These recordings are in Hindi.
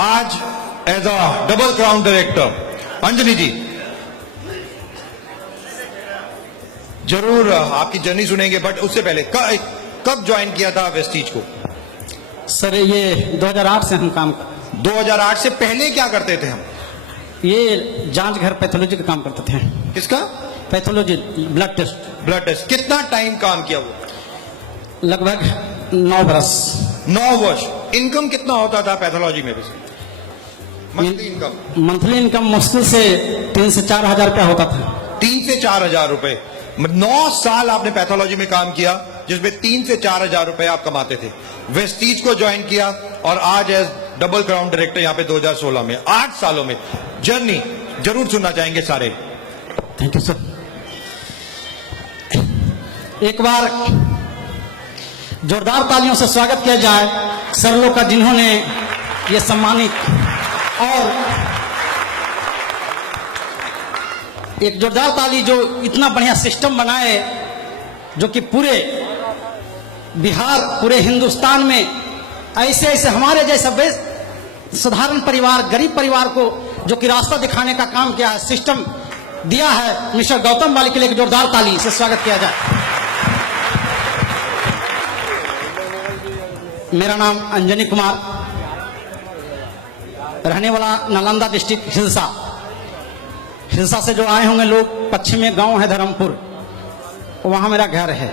आज as a double crown director Anjani ji जरूर आपकी जर्नी सुनेंगे, बट उससे पहले कब ज्वाइन किया था वेस्टीज को? सर ये 2008 से हम काम 2008 से पहले क्या करते थे हम? ये जांच घर पैथोलॉजी का काम करते थे। किसका? Pathology, blood test. Blood test. कितना टाइम काम किया वो? लगभग 9 वर्ष। 9 वर्ष। इनकम कितना होता था पैथोलॉजी में? Monthly income? मंथली इनकम मुश्किल से 3 से 4 हजार रुपया होता था। 3 से 4 हजार रुपए। 9 साल आपने पैथोलॉजी में काम किया जिसमें 3 से 4 हजार रुपए आप कमाते थे। वेस्टीज को ज्वाइन किया और आज एज डबल क्राउन डायरेक्टर यहाँ पे 2016 में 8 सालों में जर्नी जरूर सुनना चाहेंगे सारे। Thank you sir. एक बार जोरदार तालियों से स्वागत किया जाए सर लोग का जिन्होंने ये सम्मानित, और एक जोरदार ताली जो इतना बढ़िया सिस्टम बनाए जो कि पूरे बिहार, पूरे हिंदुस्तान में ऐसे ऐसे हमारे जैसा साधारण परिवार, गरीब परिवार को जो कि रास्ता दिखाने का काम किया है, सिस्टम दिया है, मिस्टर गौतम वाली के लिए एक जोरदार ताली से स्वागत किया जाए। मेरा नाम अंजनी कुमार, रहने वाला नालंदा डिस्ट्रिक्ट हिलसा। हिलसा से जो आए होंगे लोग, पश्चिम में गांव है धर्मपुर, वहां मेरा घर है।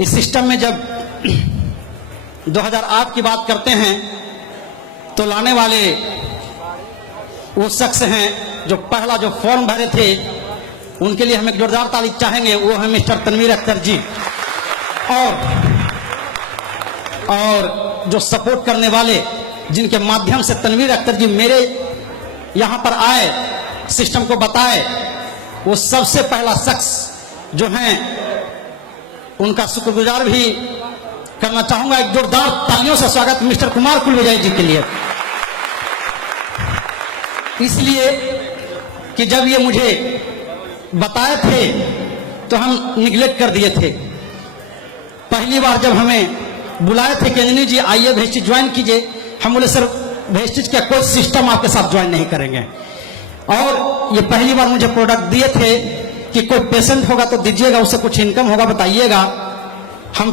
इस सिस्टम में जब 2008 की बात करते हैं तो लाने वाले वो शख्स हैं जो पहला जो फॉर्म भरे थे, उनके लिए हम एक जोरदार ताली चाहेंगे। वो है मिस्टर तनवीर अख्तर जी। और जो सपोर्ट करने वाले, जिनके माध्यम से तनवीर अख्तर जी मेरे यहां पर आए, सिस्टम को बताए, वो सबसे पहला शख्स जो हैं, उनका शुक्रगुजार भी करना चाहूंगा। एक जोरदार तालियों से स्वागत मिस्टर कुमार कुलविजय जी के लिए। इसलिए कि जब ये मुझे बताए थे तो हम निगलेक्ट कर दिए थे। पहली बार जब हमें बुलाए थे कि अंजनी जी आइए वेस्टीज ज्वाइन कीजिए, हम बोले सर वेस्टीज का कोई सिस्टम आपके साथ ज्वाइन नहीं करेंगे। और ये पहली बार मुझे प्रोडक्ट दिए थे कि कोई पेशेंट होगा तो दीजिएगा, उससे कुछ इनकम होगा बताइएगा। हम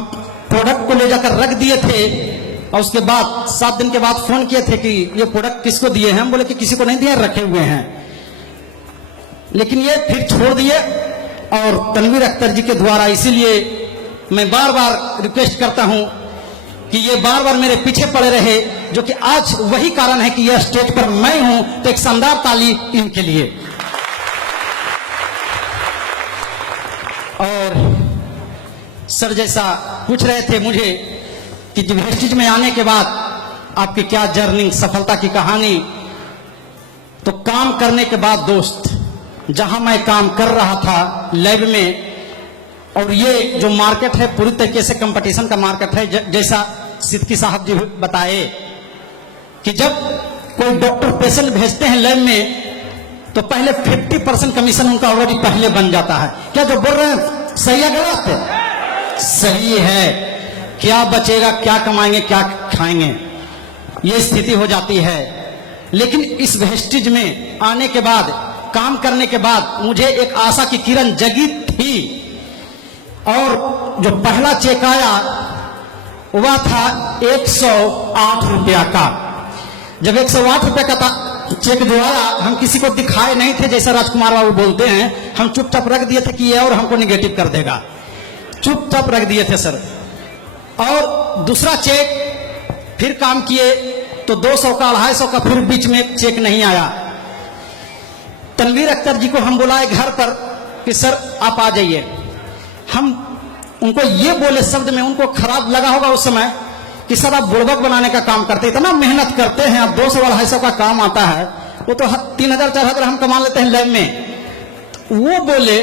प्रोडक्ट को ले जाकर रख दिए थे और उसके बाद 7 दिन के बाद फोन किए थे कि ये प्रोडक्ट किसको दिए हैं। हम बोले कि किसी को नहीं दिए, रखे हुए हैं। लेकिन ये फिर छोड़ दिए और तनवीर अख्तर जी के द्वारा। इसीलिए मैं बार बार रिक्वेस्ट करता हूं कि ये बार बार मेरे पीछे पड़े रहे, जो कि आज वही कारण है कि यह स्टेज पर मैं हूं। तो एक शानदार ताली इनके लिए। और सर जैसा पूछ रहे थे मुझे कि वेस्टीज में आने के बाद आपकी क्या जर्नी, सफलता की कहानी। तो काम करने के बाद दोस्त, जहां मैं काम कर रहा था लैब में, और ये जो मार्केट है पूरी तरीके से कंपटीशन का मार्केट है। जैसा सिद्दकी साहब जी बताए कि जब कोई डॉक्टर पेशेंट भेजते हैं लैब में तो पहले 50% कमीशन उनका ऑलरेडी पहले बन जाता है। क्या जो बोल रहे हैं सही है गलत? सही है। क्या बचेगा, क्या कमाएंगे, क्या खाएंगे, ये स्थिति हो जाती है। लेकिन इस वेस्टीज में आने के बाद, काम करने के बाद मुझे एक आशा की किरण जगी थी। और जो पहला चेक आया वह था 108 रुपया का। जब 108 रुपया का था चेक जो आया, हम किसी को दिखाए नहीं थे, जैसा राजकुमार बाबू बोलते हैं। हम चुपचाप रख दिए थे कि ये और हमको निगेटिव कर देगा, चुपचाप रख दिए थे सर। और दूसरा चेक फिर काम किए तो 200 का, 250 का, फिर बीच में चेक नहीं आया। तनवीर अख्तर जी को हम बुलाए घर पर कि सर आप आ जाइए। हम उनको ये बोले शब्द में, उनको खराब लगा होगा उस समय कि सर आप बुड़बक बनाने का काम करते, इतना मेहनत करते हैं, आप 200 और 250 का काम आता है, वो तो 3000 4000 हम कमा लेते हैं लैब में। वो बोले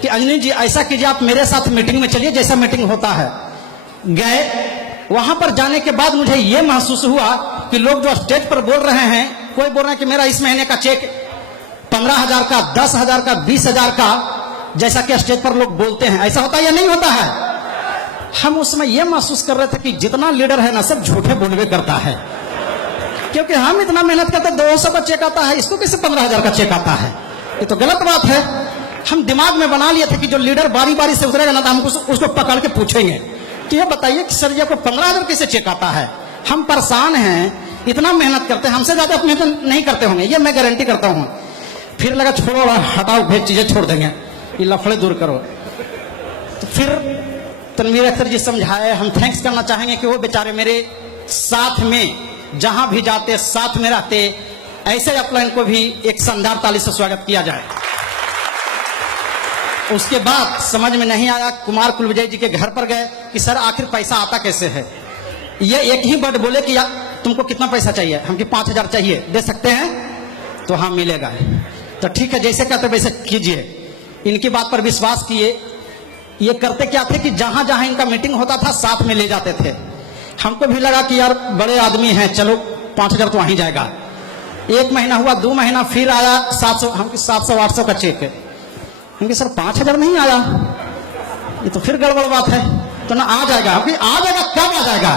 कि अंजनी जी ऐसा कीजिए, आप मेरे साथ मीटिंग में चलिए, जैसा मीटिंग होता है। गए, वहां पर जाने के बाद मुझे यह महसूस हुआ कि लोग जो स्टेज पर बोल रहे हैं, कोई बोल रहे हैं कि मेरा इस महीने का चेक 15,000 का, 10,000 का, 20,000 का, जैसा कि स्टेज पर लोग बोलते हैं। ऐसा होता है या नहीं होता है? हम उस समय यह महसूस कर रहे थे कि जितना लीडर है ना सब झूठे बोलवे करता है। क्योंकि हम इतना मेहनत करते 200 का चेक आता है, इसको कैसे 15,000 का चेक आता है? ये तो गलत बात है। हम दिमाग में बना लिए थे कि जो लीडर बारी बारी से उतरेगा ना, तो हम उसको पकड़ के पूछेंगे कि ये बताइए कि सर जी आपको 15,000 कैसे चेक आता है? हम परेशान हैं, इतना मेहनत करते हैं, हमसे ज्यादा आप मेहनत नहीं करते होंगे, ये मैं गारंटी करता हूँ। फिर लगा छोड़ो, हटाओ, भेज चीजें छोड़ देंगे, ये लफड़े दूर करो। तो फिर तनवीर अख्तर जी समझाए। हम थैंक्स करना चाहेंगे कि वो बेचारे मेरे साथ में जहां भी जाते साथ में रहते। ऐसे अपलाइन को भी एक शानदार ताली से स्वागत किया जाए। उसके बाद समझ में नहीं आया, कुमार कुलविजय जी के घर पर गए कि सर आखिर पैसा आता कैसे है? ये एक ही वर्ड बोले कि तुमको कितना पैसा चाहिए? हम कि 5,000 चाहिए, दे सकते हैं? तो हाँ मिलेगा। तो ठीक है, जैसे कहते वैसे कीजिए। इनकी बात पर विश्वास किए। ये करते क्या थे कि जहां जहां इनका मीटिंग होता था साथ में ले जाते थे। हमको भी लगा कि यार बड़े आदमी हैं, चलो 5,000 तो वहीं जाएगा। 1 महीना हुआ, 2 महीना, फिर आया 700, हम 700-800 का चेक है। हम सर 5,000 नहीं आया, ये तो फिर गड़बड़ बात है। तो ना आ जाएगा, हम आ जाएगा, कब आ जाएगा?